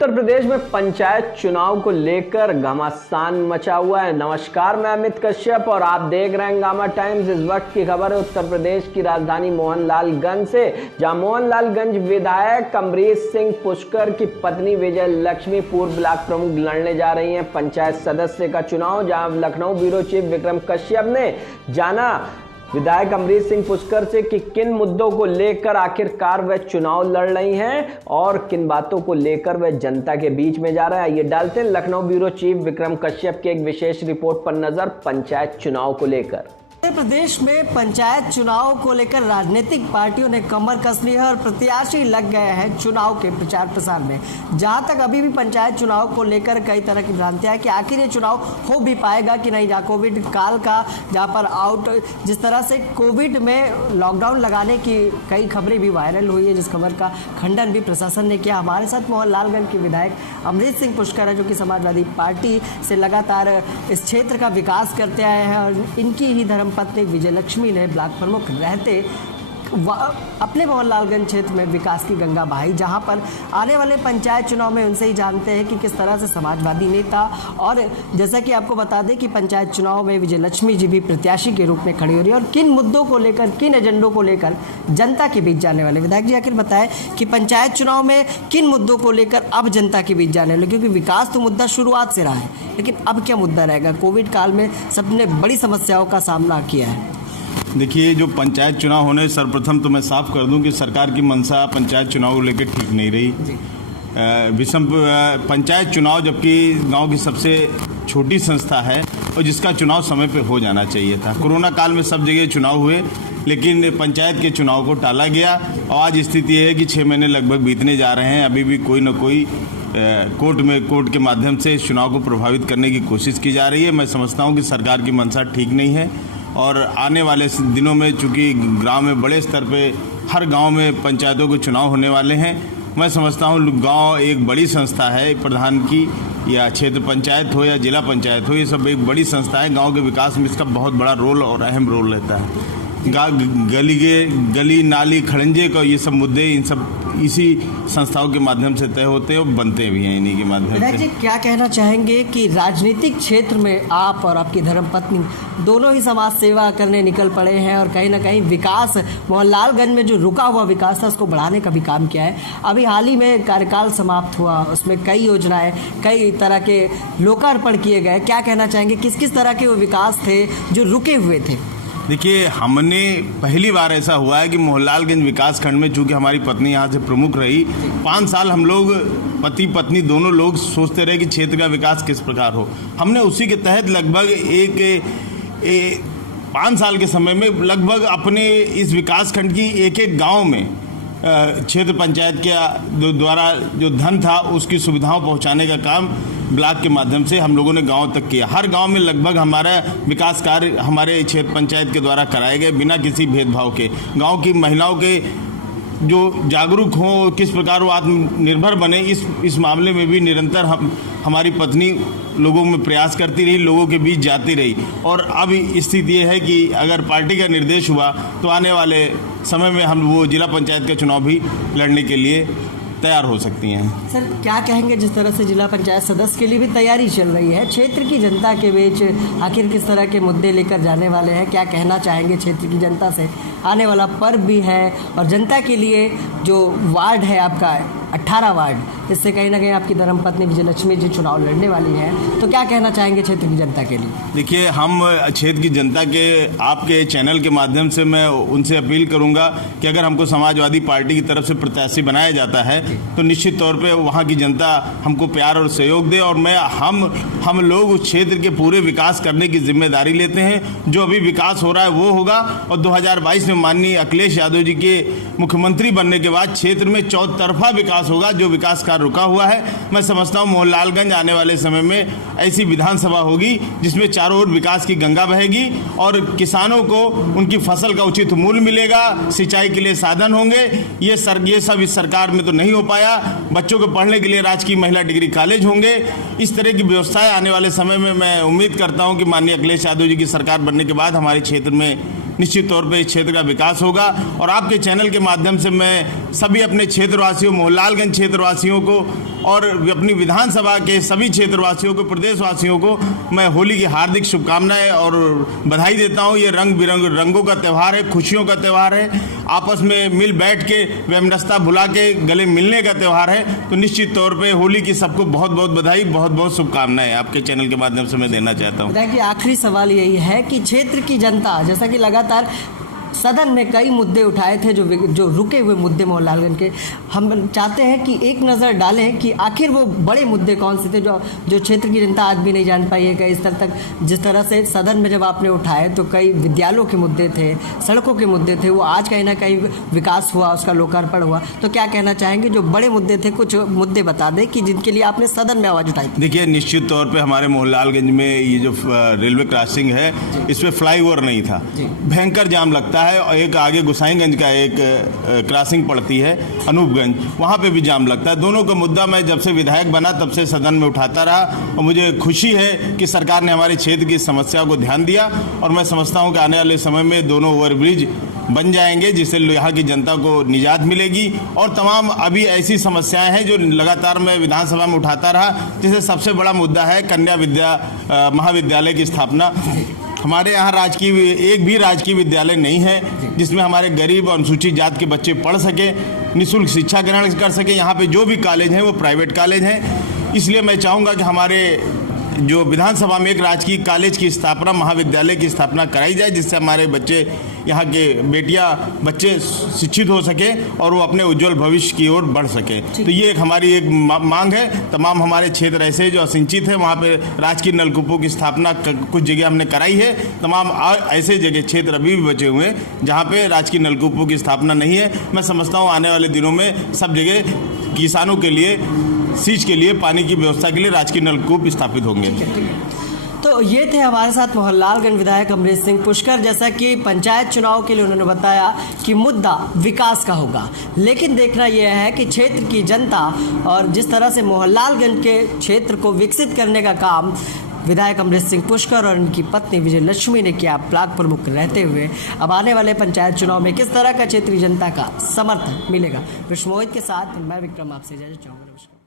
उत्तर प्रदेश में पंचायत चुनाव को लेकर घमासान मचा हुआ है। नमस्कार, मैं अमित कश्यप और आप देख रहे हैं गामा टाइम्स। इस वक्त की खबर है उत्तर प्रदेश की राजधानी मोहनलालगंज से, जहां मोहनलालगंज विधायक अमरीश सिंह पुष्कर की पत्नी विजय लक्ष्मी पूर्व ब्लॉक प्रमुख लड़ने जा रही हैं पंचायत सदस्य का चुनाव। जहां लखनऊ ब्यूरो चीफ विक्रम कश्यप ने जाना विधायक अमरीश सिंह पुष्कर से कि किन मुद्दों को लेकर आखिरकार वह चुनाव लड़ रही हैं और किन बातों को लेकर वह जनता के बीच में जा रहा है। ये डालते हैं लखनऊ ब्यूरो चीफ विक्रम कश्यप की एक विशेष रिपोर्ट पर नजर पंचायत चुनाव को लेकर। उत्तर प्रदेश में पंचायत चुनाव को लेकर राजनीतिक पार्टियों ने कमर कस ली है और प्रत्याशी लग गए हैं चुनाव के प्रचार प्रसार में। जहां तक अभी भी पंचायत चुनाव को लेकर कई तरह की भ्रांतियां हैं कि आखिर ये चुनाव हो भी पाएगा कि नहीं। जहां कोविड काल का जहां पर जिस तरह से कोविड में लॉकडाउन लगाने की कई खबरें भी वायरल हुई है, जिस खबर का खंडन भी प्रशासन ने किया। हमारे साथ मोहनलालगंज के विधायक अमरीश सिंह पुष्कर है, जो कि समाजवादी पार्टी से लगातार इस क्षेत्र का विकास करते आए हैं और इनकी ही धर्मपत्नी विजय लक्ष्मी ने ब्लॉक प्रमुख रहते अपने मोहनलालगंज क्षेत्र में विकास की गंगा बहाई। जहां पर आने वाले पंचायत चुनाव में उनसे ही जानते हैं कि किस तरह से समाजवादी नेता, और जैसा कि आपको बता दें कि पंचायत चुनाव में विजय लक्ष्मी जी भी प्रत्याशी के रूप में खड़ी हो रही है और किन मुद्दों को लेकर, किन एजेंडों को लेकर जनता के बीच जाने वाले। विधायक जी आखिर बताएं कि पंचायत चुनाव में किन मुद्दों को लेकर अब जनता के बीच जाने वाले, क्योंकि विकास तो मुद्दा शुरुआत से रहा है, लेकिन अब क्या मुद्दा रहेगा। कोविड काल में सबने बड़ी समस्याओं का सामना किया है। देखिए, जो पंचायत चुनाव होने, सर्वप्रथम तो मैं साफ कर दूं कि सरकार की मंशा पंचायत चुनाव को लेकर ठीक नहीं रही। विषम पंचायत चुनाव जबकि गांव की सबसे छोटी संस्था है और जिसका चुनाव समय पे हो जाना चाहिए था। कोरोना काल में सब जगह चुनाव हुए, लेकिन पंचायत के चुनाव को टाला गया और आज स्थिति है कि 6 महीने लगभग बीतने जा रहे हैं। अभी भी कोई न कोई कोर्ट के माध्यम से इस चुनाव को प्रभावित करने की कोशिश की जा रही है। मैं समझता हूँ कि सरकार की मंशा ठीक नहीं है और आने वाले दिनों में चूँकि गांव में बड़े स्तर पे हर गांव में पंचायतों के चुनाव होने वाले हैं, मैं समझता हूं गांव एक बड़ी संस्था है। प्रधान की या क्षेत्र पंचायत हो या जिला पंचायत हो, ये सब एक बड़ी संस्था है। गांव के विकास में इसका बहुत बड़ा रोल और अहम रोल रहता है। गली नाली खड़ंजे का ये सब मुद्दे इन सब इसी संस्थाओं के माध्यम से तय होते हैं और बनते भी हैं इन्हीं के माध्यम से। क्या कहना चाहेंगे कि राजनीतिक क्षेत्र में आप और आपकी धर्मपत्नी दोनों ही समाज सेवा करने निकल पड़े हैं और कहीं ना कहीं विकास, मोहनलालगंज में जो रुका हुआ विकास था उसको बढ़ाने का भी काम किया है। अभी हाल ही में कार्यकाल समाप्त हुआ, उसमें कई योजनाएं, कई तरह के लोकार्पण किए गए। क्या कहना चाहेंगे, किस किस तरह के वो विकास थे जो रुके हुए थे? देखिए, हमने पहली बार ऐसा हुआ है कि मोहनलालगंज विकास खंड में, चूंकि हमारी पत्नी यहाँ से प्रमुख रही, 5 साल हम लोग पति पत्नी दोनों लोग सोचते रहे कि क्षेत्र का विकास किस प्रकार हो। हमने उसी के तहत लगभग 5 साल के समय में लगभग अपने इस विकास खंड की एक गांव में क्षेत्र पंचायत के द्वारा जो धन था उसकी सुविधाओं पहुंचाने का काम ब्लॉक के माध्यम से हम लोगों ने गांव तक किया। हर गांव में लगभग हमारा विकास कार्य हमारे क्षेत्र पंचायत के द्वारा कराए गए बिना किसी भेदभाव के। गांव की महिलाओं के जो जागरूक हों, किस प्रकार वो आत्मनिर्भर बने, इस मामले में भी निरंतर हमारी पत्नी लोगों में प्रयास करती रही, लोगों के बीच जाती रही। और अब स्थिति ये है कि अगर पार्टी का निर्देश हुआ तो आने वाले समय में हम वो जिला पंचायत का चुनाव भी लड़ने के लिए तैयार हो सकती हैं। सर, क्या कहेंगे, जिस तरह से जिला पंचायत सदस्य के लिए भी तैयारी चल रही है, क्षेत्र की जनता के बीच आखिर किस तरह के मुद्दे लेकर जाने वाले हैं? क्या कहना चाहेंगे क्षेत्र की जनता से? आने वाला पर्व भी है और जनता के लिए जो वार्ड है आपका 18 वार्ड, इससे कहीं ना कहीं आपकी धर्मपत्नी विजय लक्ष्मी जी चुनाव लड़ने वाली हैं, तो क्या कहना चाहेंगे क्षेत्र की जनता के लिए? देखिए, हम क्षेत्र की जनता के आपके चैनल के माध्यम से मैं उनसे अपील करूंगा कि अगर हमको समाजवादी पार्टी की तरफ से प्रत्याशी बनाया जाता है तो निश्चित तौर पे वहाँ की जनता हमको प्यार और सहयोग दे और हम लोग उस क्षेत्र के पूरे विकास करने की जिम्मेदारी लेते हैं। जो अभी विकास हो रहा है वो होगा और 2022 में माननीय अखिलेश यादव जी के मुख्यमंत्री बनने के बाद क्षेत्र में चौतरफा विकास होगा। जो विकास कार्य रुका हुआ है, मैं समझता हूँ मोहनलालगंज आने वाले समय में ऐसी विधानसभा होगी जिसमें चारों ओर विकास की गंगा बहेगी और किसानों को उनकी फसल का उचित मूल्य मिलेगा, सिंचाई के लिए साधन होंगे। ये सब इस सरकार में तो नहीं हो पाया। बच्चों को पढ़ने के लिए राजकीय महिला डिग्री कॉलेज होंगे। इस तरह की व्यवस्थाएं आने वाले समय में मैं उम्मीद करता हूं कि माननीय अखिलेश यादव जी की सरकार बनने के बाद हमारे क्षेत्र में निश्चित तौर पे इस क्षेत्र का विकास होगा। और आपके चैनल के माध्यम से मैं सभी अपने क्षेत्रवासियों, मोहनलालगंज क्षेत्रवासियों को और अपनी विधानसभा के सभी क्षेत्रवासियों को, प्रदेशवासियों को मैं होली की हार्दिक शुभकामनाएं और बधाई देता हूं। ये रंग बिरंग रंगों का त्यौहार है, खुशियों का त्यौहार है, आपस में मिल बैठ के वैमनस्यता भुला के गले मिलने का त्यौहार है। तो निश्चित तौर पे होली की सबको बहुत बहुत बधाई, बहुत बहुत शुभकामनाएं आपके चैनल के माध्यम से मैं देना चाहता हूँ। बताइए कि आखिरी सवाल यही है कि क्षेत्र की जनता, जैसा कि लगातार सदन में कई मुद्दे उठाए थे जो रुके हुए मुद्दे मोहनलालगंज के, हम चाहते हैं कि एक नज़र डालें कि आखिर वो बड़े मुद्दे कौन से थे जो क्षेत्र की जनता आज भी नहीं जान पाई है। कि इस तरह तक जिस तरह से सदन में जब आपने उठाए तो कई विद्यालयों के मुद्दे थे, सड़कों के मुद्दे थे, वो आज कहीं ना कहीं विकास हुआ, उसका लोकार्पण हुआ। तो क्या कहना चाहेंगे, जो बड़े मुद्दे थे कुछ मुद्दे बता दें कि जिनके लिए आपने सदन में आवाज़ उठाई थी। देखिए, निश्चित तौर पर हमारे मोहनलालगंज में ये जो रेलवे क्रॉसिंग है, इस पर फ्लाईओवर नहीं था, भयंकर जाम लगता है। और एक आगे गोसाईगंज का एक क्रॉसिंग पड़ती है अनूपगंज, वहाँ पे भी जाम लगता है। दोनों का मुद्दा मैं जब से विधायक बना तब से सदन में उठाता रहा और मुझे खुशी है कि सरकार ने हमारे क्षेत्र की समस्या को ध्यान दिया और मैं समझता हूँ कि आने वाले समय में दोनों ओवरब्रिज बन जाएंगे, जिससे यहाँ की जनता को निजात मिलेगी। और तमाम अभी ऐसी समस्याएं हैं जो लगातार मैं विधानसभा में उठाता रहा, जैसे सबसे बड़ा मुद्दा है कन्या महाविद्यालय की स्थापना। हमारे यहाँ एक भी राजकीय विद्यालय नहीं है जिसमें हमारे गरीब और अनुसूचित जात के बच्चे पढ़ सके, निःशुल्क शिक्षा ग्रहण कर सके। यहाँ पे जो भी कॉलेज हैं वो प्राइवेट कॉलेज हैं। इसलिए मैं चाहूँगा कि हमारे जो विधानसभा में एक राजकीय कॉलेज की स्थापना, महाविद्यालय की स्थापना कराई जाए, जिससे हमारे बच्चे, यहाँ के बच्चे शिक्षित हो सके और वो अपने उज्जवल भविष्य की ओर बढ़ सके। तो ये हमारी एक मांग है। तमाम हमारे क्षेत्र ऐसे जो असिंचित है, वहाँ पे राजकीय नलकूपों की स्थापना कुछ जगह हमने कराई है। तमाम ऐसे जगह क्षेत्र अभी भी बचे हुए हैं जहाँ पे राजकीय नलकूपों की स्थापना नहीं है। मैं समझता हूँ आने वाले दिनों में सब जगह किसानों के लिए, सींच के लिए, पानी की व्यवस्था के लिए राजकीय नलकूप स्थापित होंगे। तो ये थे हमारे साथ मोहनलालगंज विधायक अमरीश सिंह पुष्कर। जैसा कि पंचायत चुनाव के लिए उन्होंने बताया कि मुद्दा विकास का होगा, लेकिन देखना यह है कि क्षेत्र की जनता और जिस तरह से मोहनलालगंज के क्षेत्र को विकसित करने का काम विधायक अमरीश सिंह पुष्कर और उनकी पत्नी विजय लक्ष्मी ने किया ब्लॉक प्रमुख रहते हुए, अब आने वाले पंचायत चुनाव में किस तरह का क्षेत्रीय जनता का समर्थन मिलेगा। विश्व मोहित के साथ मैं विक्रम आपसे इजाजत चाहूँगा। नमस्कार।